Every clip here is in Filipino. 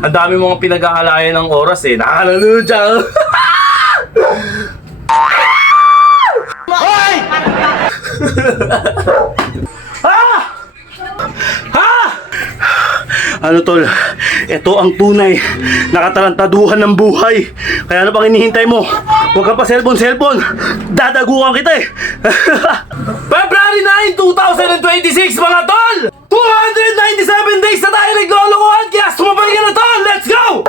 Ang dami mga pinag-aalayan ng oras eh. Nakakanood siya. Hoy! Ha? Ha? Ano tol? Ito ang tunay na katarantaduhan ng buhay. Kaya ano pang hinihintay mo? Huwag ka pa cellphone. Dadagukan kita eh. February 9, 2026 mga tol! 297 days na tayo naglolokohan kaya sumabay ka na tol! Let's go!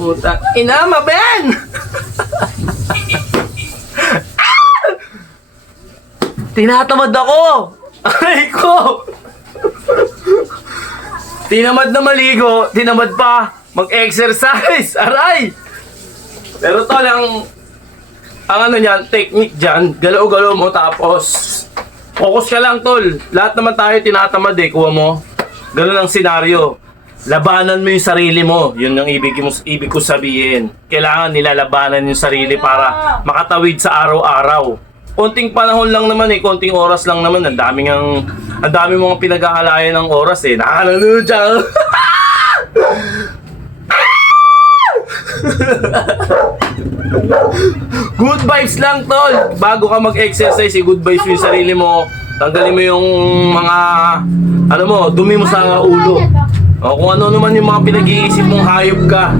Utang ina, maben! Tinatamad ako! Aray ko! Tinamad na maligo, tinamad pa mag-exercise! Aray! Pero tol, ang ano niyan, technique dyan, galaw-galaw mo tapos focus ka lang tol. Lahat naman tayo tinatamad eh, kuha mo. Ganun ang senaryo. Labanan mo yung sarili mo. Yun ang ibig ko sabihin. Kailangan nilalabanan yung sarili para makatawid sa araw-araw. Konting panahon lang naman eh, konting oras lang naman. Ang dami mga pinag-aalayan ng oras eh. Nakakanood siya. Good vibes lang tol. Bago ka mag-exercise, good vibes mo yung sarili mo. Tanggalin mo yung mga ano mo, dumi mo sa ulo. O kung ano naman yung mga pinag-iisip mong hayop ka.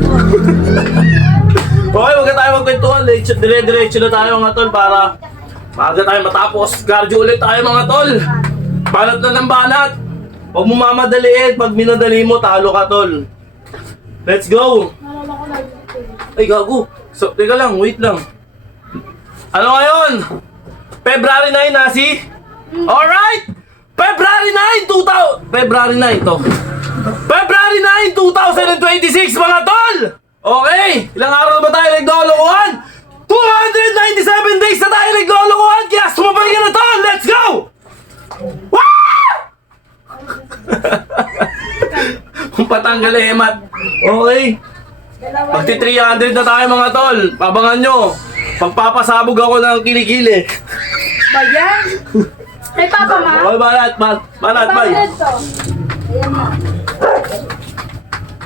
Okay, wag na tayo magkwentuhan. Dire-diretso na tayo mga tol para maaga tayo matapos. Cardio ulit tayo mga tol. Banat na ng banat. Huwag mo mamadaliin. Pag minadali mo, talo ka tol. Let's go. Ay gago. So, teka lang, wait lang. Ano ngayon? February 9 na si? Alright! February 9 to. February 9, 2026 mga tol! Okay, ilang araw na ba tayo naglolokohan? 297 days na tayo naglolokohan kaya sumabay ka na tol! Let's go! Woo! Kung patanggal eh, Mat. Okay. Magti 300 na tayo mga tol. Pabangan nyo. Pagpapasabog ako ng kilikili. Ba yan? Kay Papa Ma? Okay, banat, bye. Ayan na.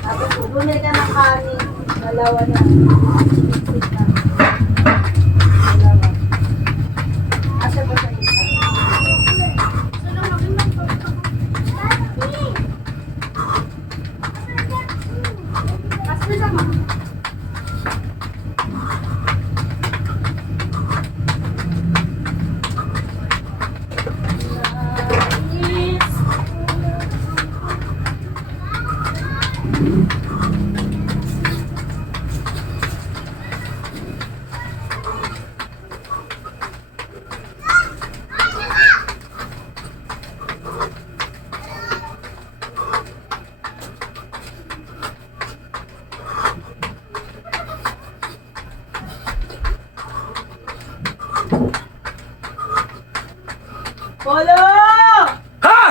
Tapos bumili ka ng kanin. Dalawa na. Dalawa. Asa ba sa isa? Asa ba sa Polo! Ha!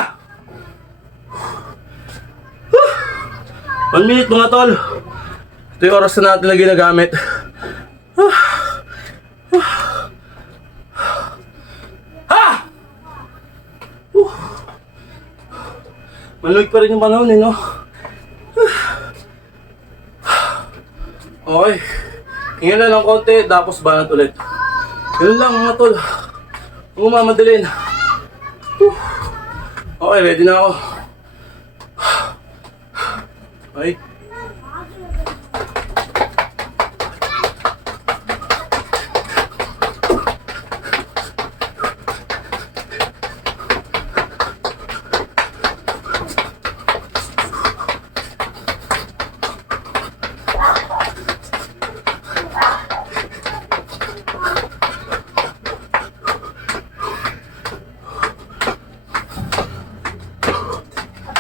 1 minute mga tol. Ito yung oras na natin na ginagamit. Ha! Maluwag pa rin yung panahon eh, no? Okay. Hinga na lang konti, tapos banat ulit. Ganun lang mga tol. Huwag mo mamadalin. Okay, ready na ako. Okay.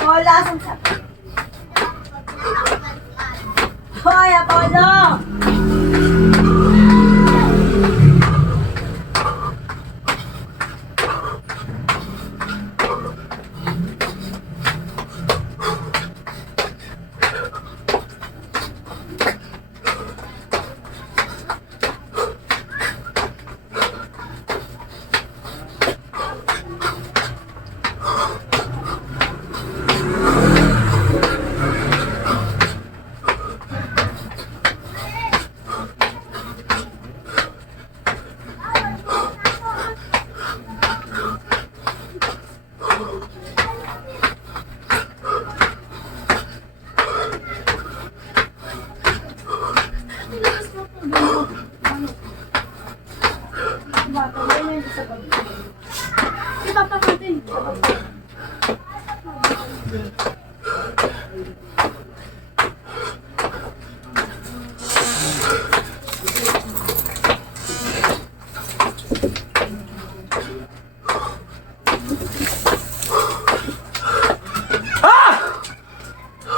Wala sa Hoy, Apollo!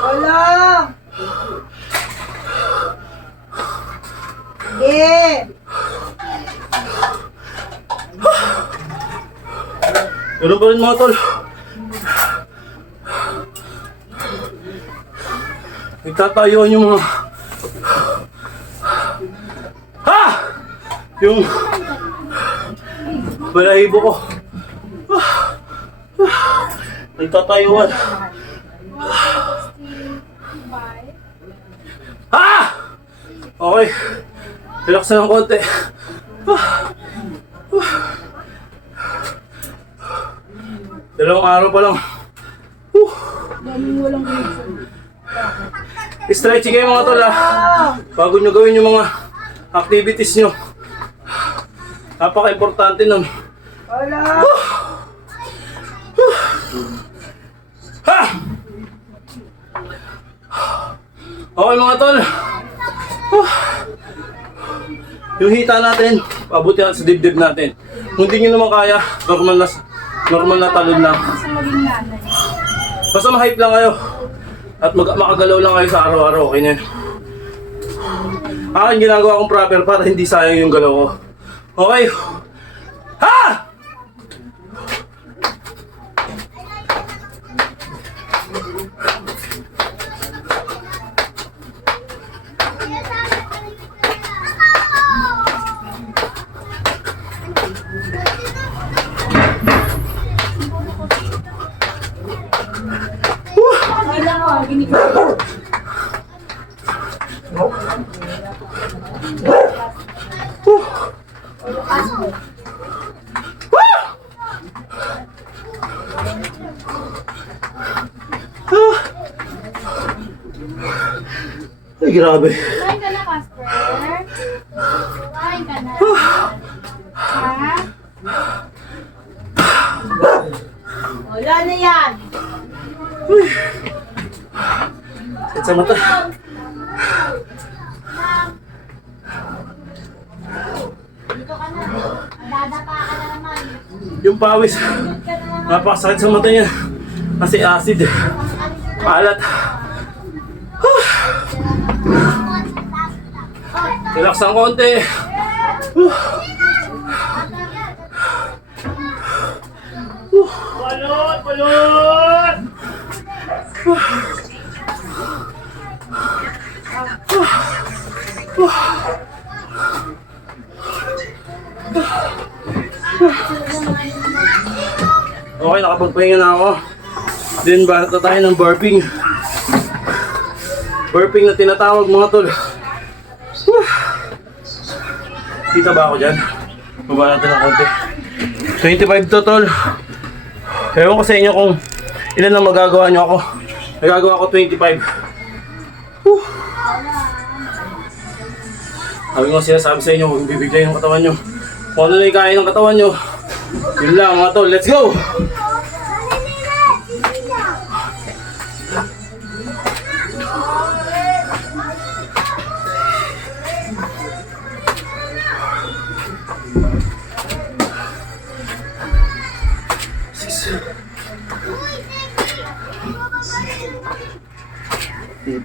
Wala! Yeah! Ganun pa rin mga tol. Nagtatayuan yung mga... Ha! Yung... balahibo ko. Nagtatayuan. Ha! Okay. Relax na ng konti. Dalawang araw pa lang. Walang reason. Stretching kayo mga tol bago nyo gawin yung mga activities nyo. Napaka-importante nun. Wala! Ha! Okay mga tol. Yung hita natin, pabuti sa dibdib natin. Kung hindi nyo naman kaya, normal na talon lang. Sa maging nanay. Basta ma-hype lang kayo. At makagalaw lang kayo sa araw-araw. Okay na yun. Akin ginagawa kong proper para hindi sayang yung galaw ko. Okay? Ha! Kailan ko, ginigil. Ay, grabe. Kain ka na, Casper. Kain ka na. Ha? Wala na yan! Sakit sa mata. Dito ka na. Dadapa ka na naman. Yung pawis. Napakasakit sa mata niya. Kasi acid. Alat. Relax ang konti. Balot! Balot! Okay, nakapagpahinga na ako. Then bata tayo ng burping. Burping na tinatawag mga tol. Kita ba ako dyan? Baba natin ng konti. 25 to tol. Ewan ko sa inyo kung ilan lang magagawa nyo ako. Nagagawa ko 25. Sabi ko sinasabi sa inyo, huwag bibigay yung katawan nyo. Kung ano na ikain ng katawan nyo, yun lang mga tol, let's go! Yan!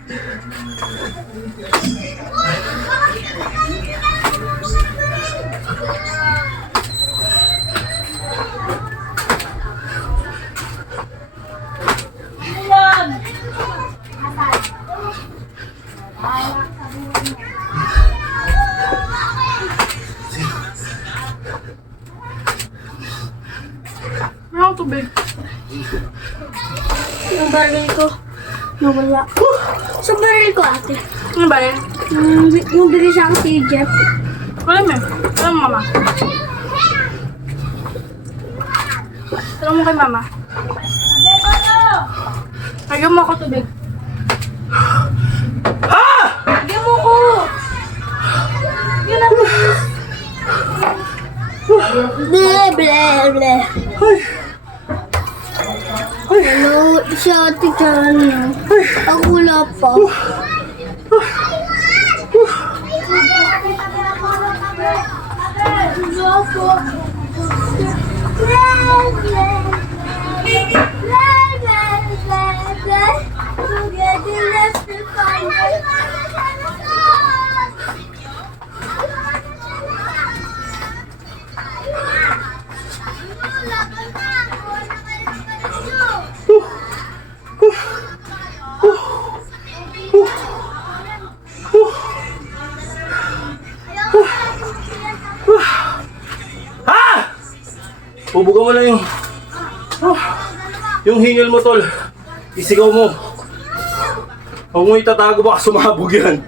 Wala akong tubig. Yung baril ko. Nawala. Sa baril ko, ate. Ano baril? Yung bigay sa akin si Jeff. Wala mo. Wala mo, mama. Wala mo kay mama. Lagyan mo ako tubig. Ah! Lagyan mo ko! Yun na, please. Ble, ble, ble. Hello, si ate dyan. Ako wala pa. Ha! Bubuga mo lang yung hingal mo, tol. Isigaw mo. Huwag mo itatago, baka sumabog yan.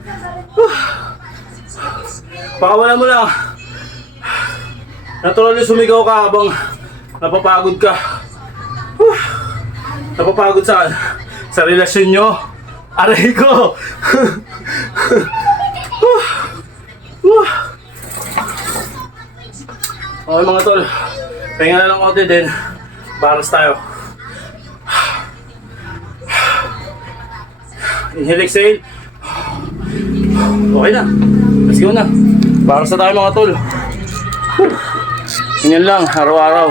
Pakawalan mo lang. Natural yung sumigaw ka habang napapagod ka. Napapagod saan? Sa relasyon nyo? Aray ko! Okay mga tol, pahinga na lang konti din. Baras tayo. Inhale, exhale. Okay na. Let's go na. Baras na tayo mga tol. Ganyan lang, araw-araw.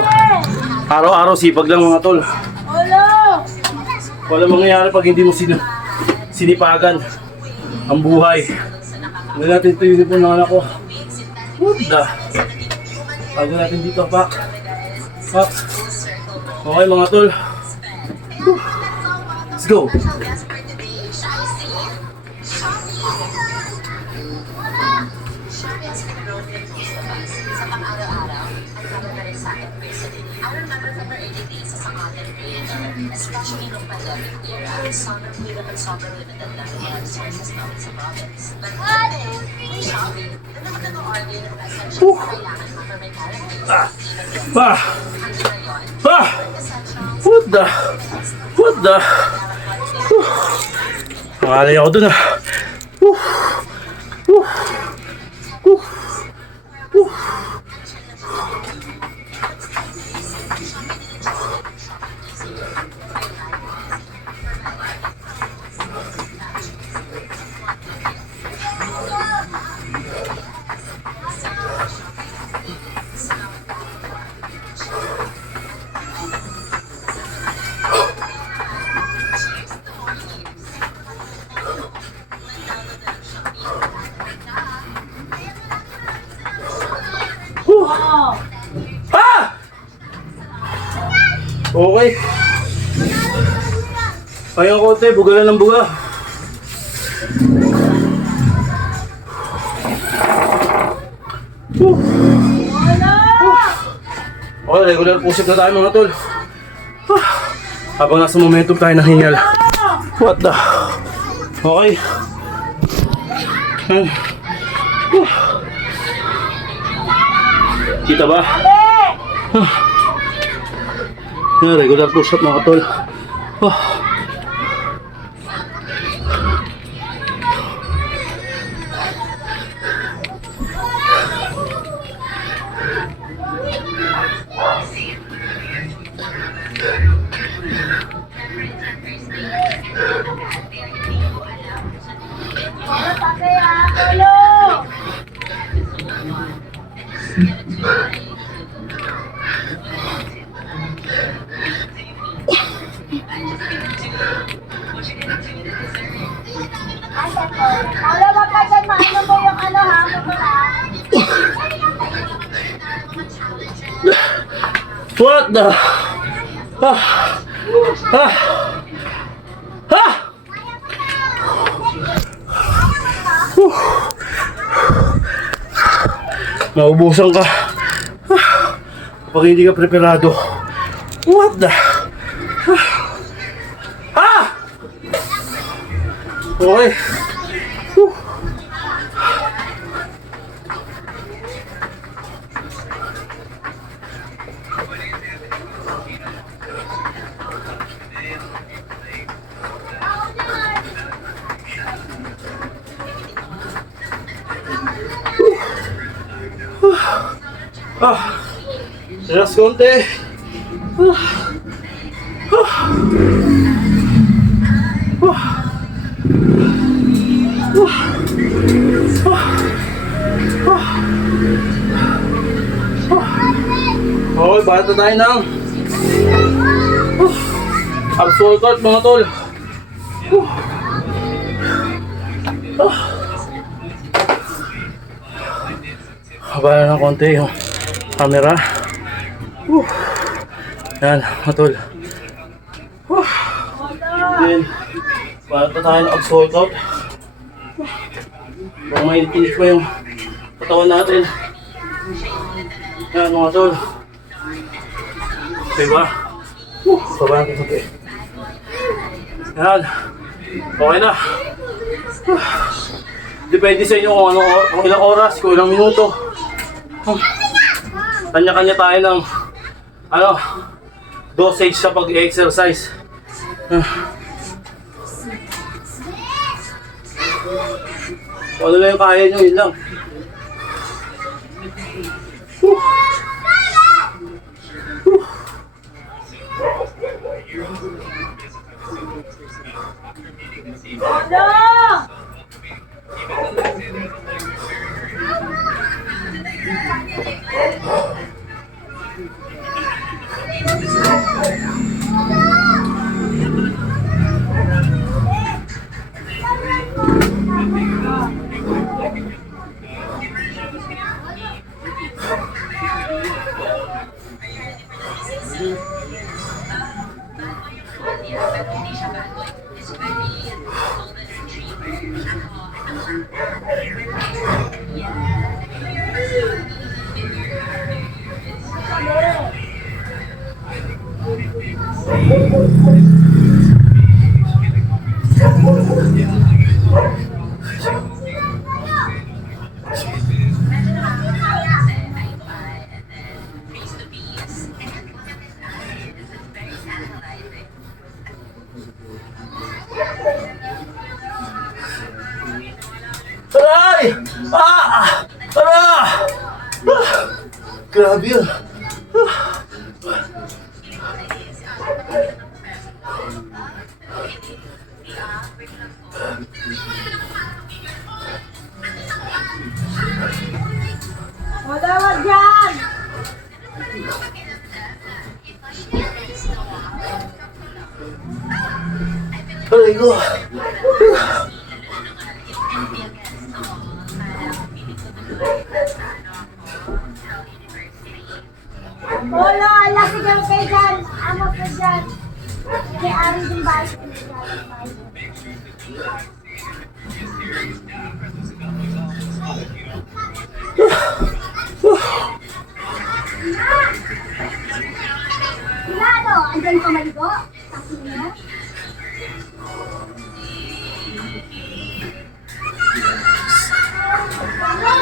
Araw-araw sipag lang mga tol. Wala! Wala mangyayari pag hindi mo sinipagan ang buhay. Hindi natin ito yung ng anak ko. What the? Tago natin dito, pak. Pak. Okay mga tol. Let's go. Especially nung pandemic era, sobrang hirap at sobrang limited lang ang resources namin sa province. But one day, shopping, hindi naman nag-order ng essentials na kailangan mo for my characters. Ah! Ah! What the? What the? Nangalay ako dun ah. Oh! Ah! Okay. Kaya konti, buga lang ng buga. Wala! Okay, regular push-up na tayo mga tol. Habang nasa momentum tayo ng hingal. What the? Okay. Yan. Kita ba? Yan, regular push-up mga tol. Tulong! What the? Ah! Ah! Ah! Whew. Maubusan ka. Ah! Kapag hindi ka preparado. What the? Ah! Okay. Whew. Ah, relax konti. Okay, bata tayo ng abs workout mga tol. Habala ng konti yung camera. Yan, mga tol. Then, bata tayo ng abs workout. Kung may tinik pa yung katawan natin. Yan mga tol. Diba? Baba natin sa tayo. Yan. Okay na. Depende sa inyo kung ano, kung ilang oras, kung ilang minuto. Kanya-kanya tayo ng ano, dosage sa pag-exercise. Kung ano lang yung kaya nyo, yun lang. Lola! Aray! Ah! Ah! Ah! Grabe yun. Lola, wag dyan! Aray ko. Lola, ala si Jam kay Jan. Amo ka dyan. Kaya ari din ba? Ano? Andyan ka maligo? Tapos niya? Lola!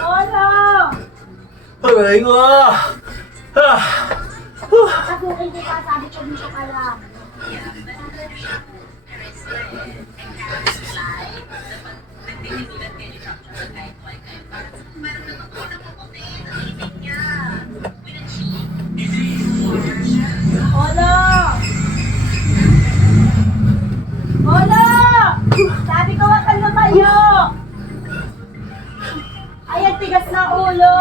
Lola! Aray ko. Ah! hindi pa sabi ko dito ka lang. Olo! Olo! Sabi ko wag kang lumayo! Ay, ang tigas na ulo!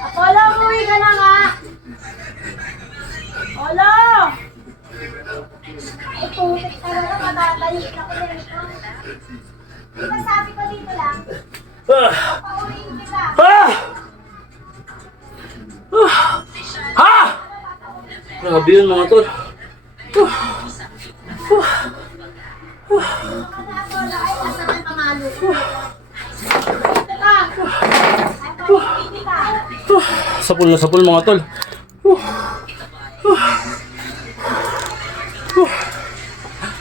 Apollo, umuwi ka na nga! Olo! Ay, putik talaga, matatayo na ko nito. Di ba sabi ko dito lang? Ah! Pauwiin kita. Ah! Ha? Grabe yun mga tol. Kada Apollo, ay asan ang pamalo ko? Dito ka! Ay, pauwiin kita. Sapul na sapul mga tol.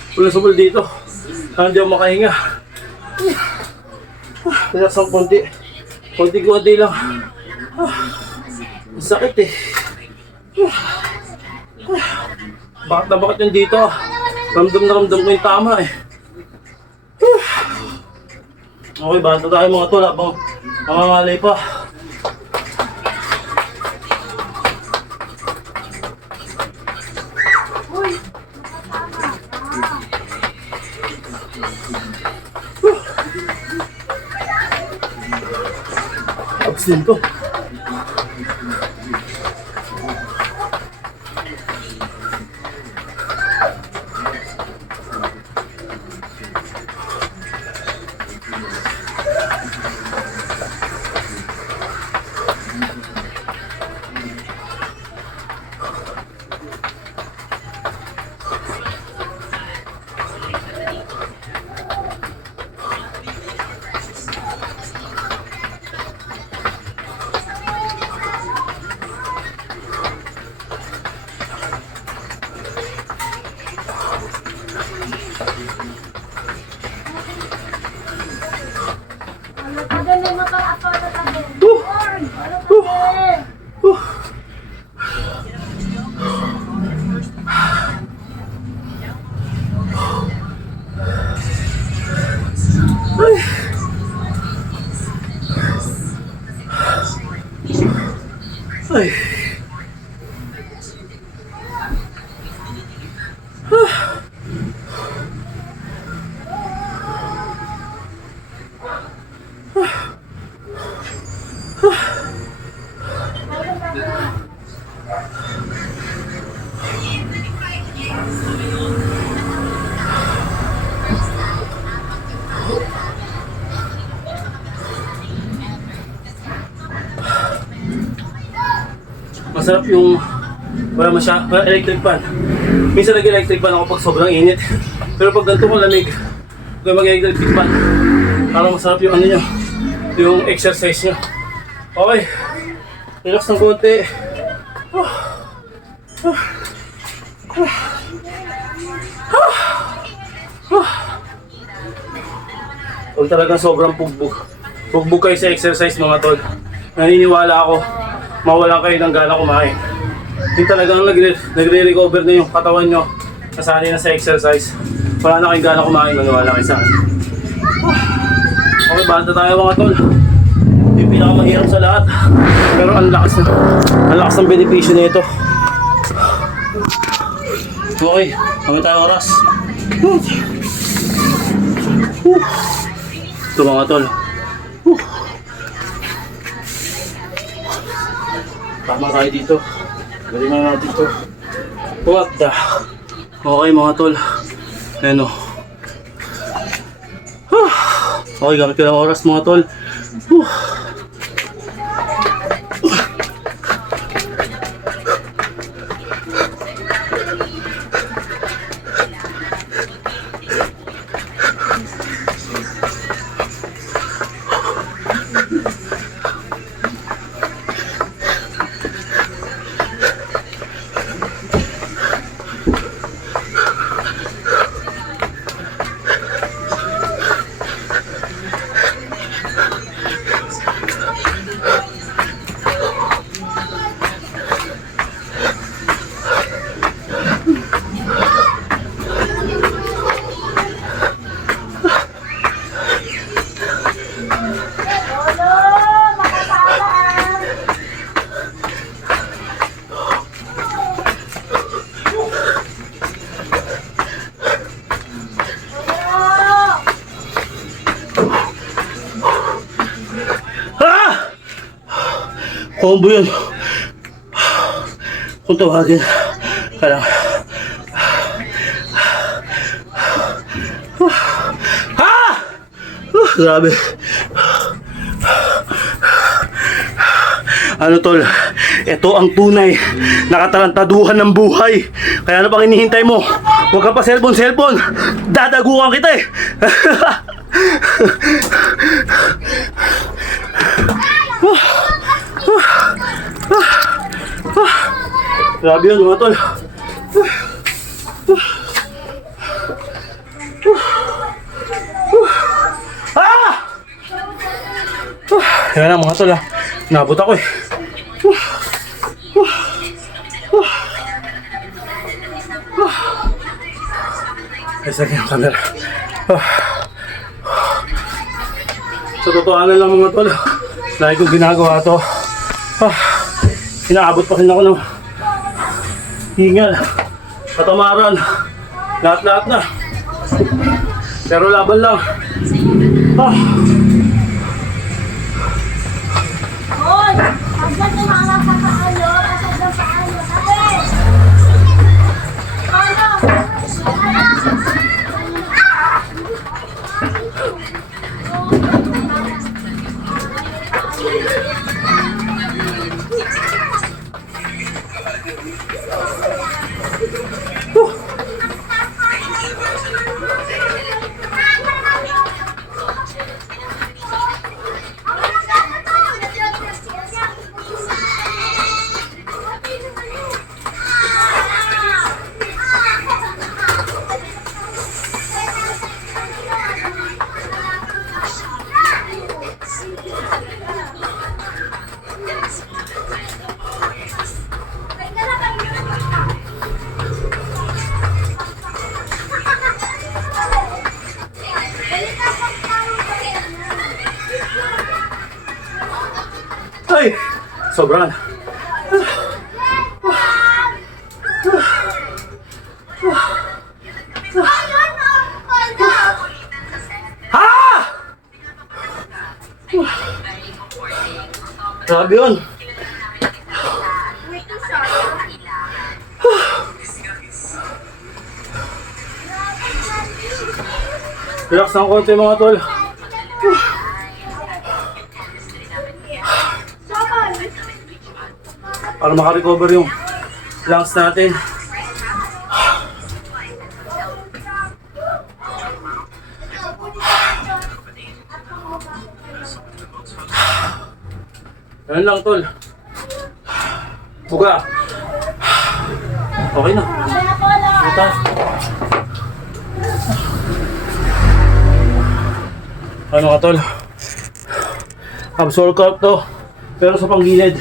Sapul na sapul dito. Hindi ako makahinga. Relax ang konti. Konti-konti lang. Ang sakit eh. Bakit na bakit yun dito? Ramdam na ramdam ko yung tama eh. Okay, bata tayo mga tol habang mangangalay pa. Absin to. Ano pa din may motor Apollo tabi? Ano pa din? Ay. Masarap yung wala electric fan. Minsan nag-electric fan ako pag sobrang init. Pero pag ganito ko lamig, kaya mag-electric fan. Parang masarap yung ano nyo, yung exercise nyo. Okay, relax ng konti. Huwag talagang sobrang pugbog. Pugbog kayo sa exercise mga tol. Naniniwala ako, mawalan kayo ng gana kumain. Yung talagang nagre-recover na yung katawan nyo, nasanay na sa exercise. Wala na kayong gana kumain, maniwala kayo sa akin. Okay, banda tayo mga tol. Yung pinakamahirap sa lahat. Pero ang lakas ng benepisyo nito. Okay, kami tayo oras. Ito mga tol. Tama tayo dito. Galingan natin dito. What the? Okay mga tol. Ayan o. Okay, gamit ko ng oras mga tol. Combo yun. Kung tawagin. Kailangan. Grabe. Ano tol, ito ang tunay na katarantaduhan ng buhay. Kaya ano pang hinihintay mo? Huwag ka pa cellphone. Dadagukan kita eh. Grabe yun mga tol. Kaya na mga tol nabot ako eh. Isa yung camera. Sa totohanan lang mga tol, dahil kong ginagawa to, inaabot pa rin ako ng hingal, katamaran, lahat na. Pero laban lang. Hoy! Agad na mga papaalo. Agad na paalo. Sabi! Paano? Ay! Sobrang. Grabe yun. Relax ng konti mga tol. Para makarecover yung lungs natin. Ganun lang tol. Buga. Okay na. Ito. Ano ka tol? Absorb cup to. Pero sa panggilid.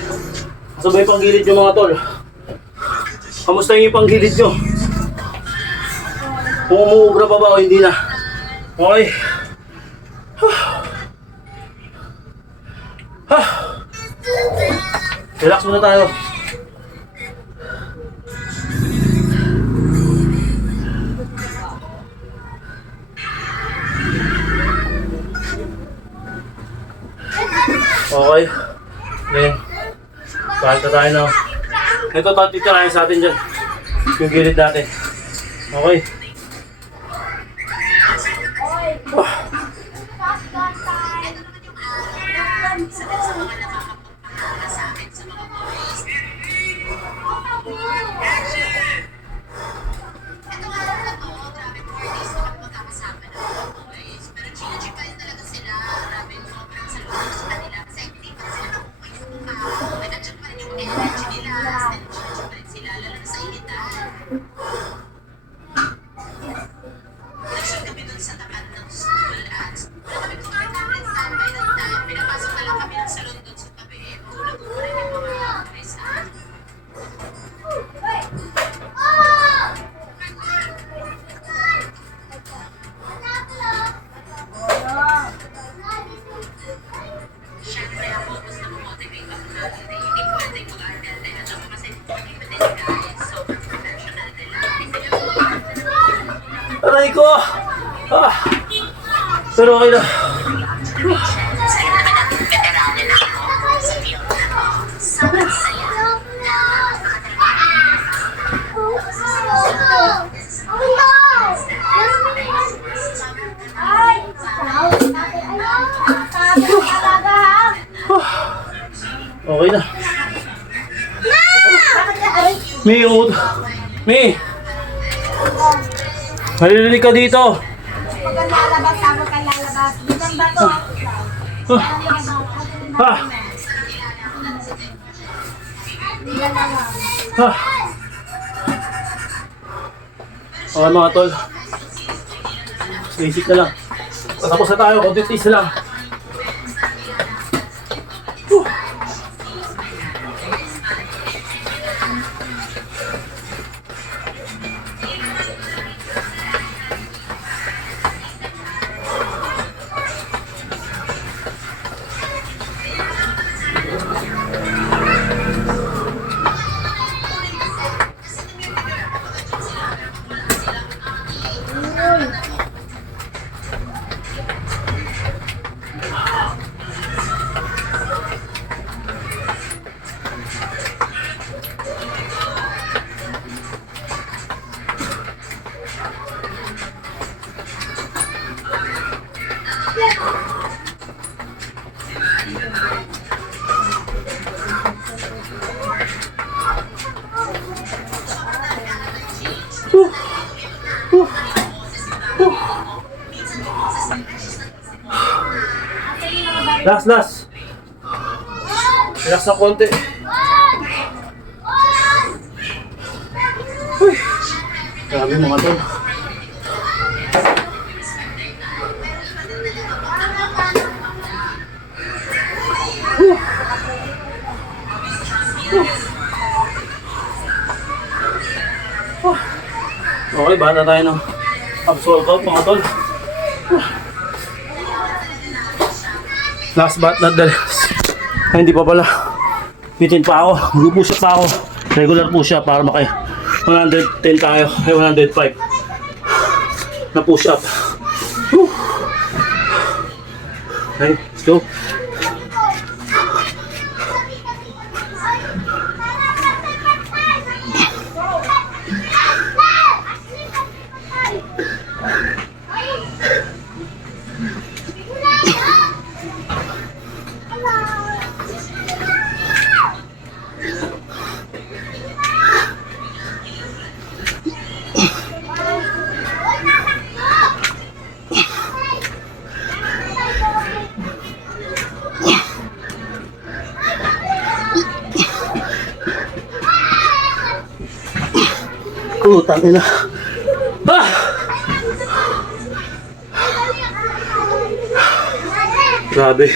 Sabay panggilid yung mga tol. Kamusta yung panggilid nyo? Kung umuubra pa ba o hindi na? Okay. Relax muna tayo. Okay. Then, kahit tayo na. Ito, titirahin sa atin dyan. Yung gilid natin. Okay. Aray ko! Pero okay na. Ay! Sabi ko talaga ha! Okay na. Ay! May yung... May! Malililig ka dito. Huwag kang lalabas, huwag kang lalabas. Bilang ba to? Ha! Ha! Okay mga tol. Basic na lang. Tapos na tayo, konti tiis lang. Last. Relax na konti. Uy. Grabe mga tol. Okay, bahala tayo ng absorb out mga tol. Last but not the least. Ay, hindi pa pala. Bitin pa ako. Mag-push up pa ako. Regular push up para maki 110 tayo. Ay, 105. Na push up. Whew. Okay, let's go. Tangina. Ah! Grabe.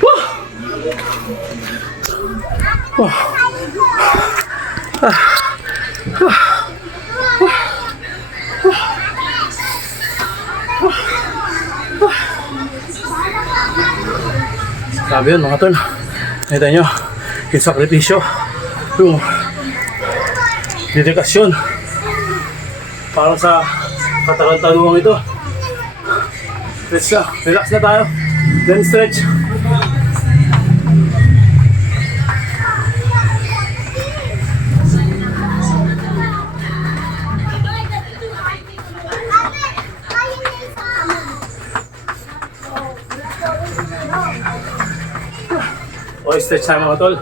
Wah! Wah! Ah! Ah! Grabe yun mga tol. Nakita nyo, yung sakripisyo, yung dedikasyon para sa katagal-taluang ito. Relax na tayo. Then stretch. Okay, stretch tayo mga tol.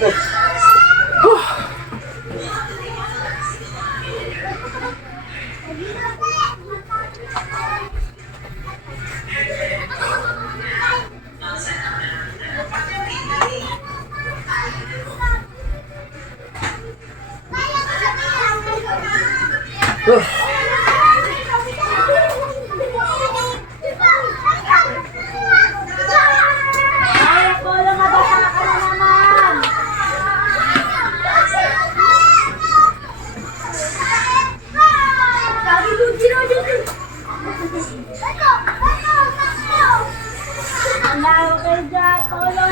Ay, Apollo, mabasa ka na naman. Sabi ko, wala, okay dyan, Apollo.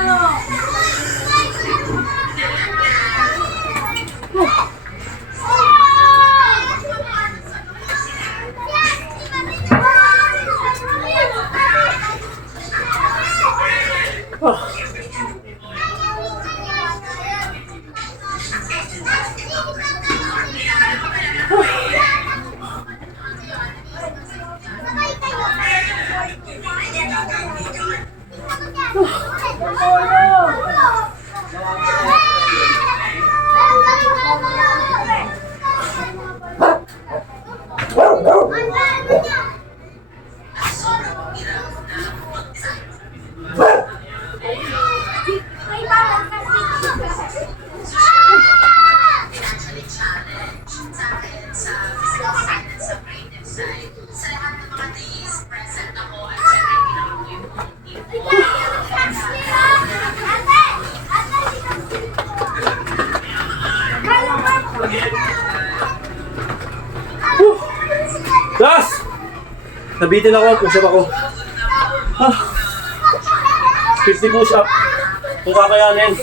Financially challenged sa akin sa physical side at sa creative side. Sa lahat ng mga days, present ako at syempre pinaka yung team. Gas! Nabitin ako, push up ako. 50 push up. Kung kakayanin.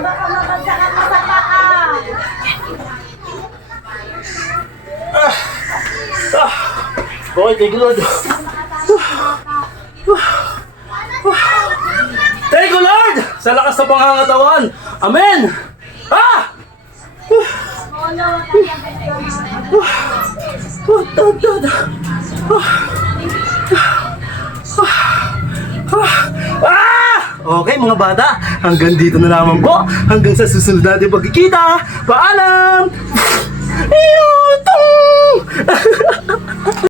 Baka mabagsakan mo sa paa. Okay, thank you Lord. Thank you Lord! Sa lakas ng pangangatawan. Amen! Ah! Okay mga bata, hanggang dito na naman po. Hanggang sa susunod natin pagkikita. Paalam!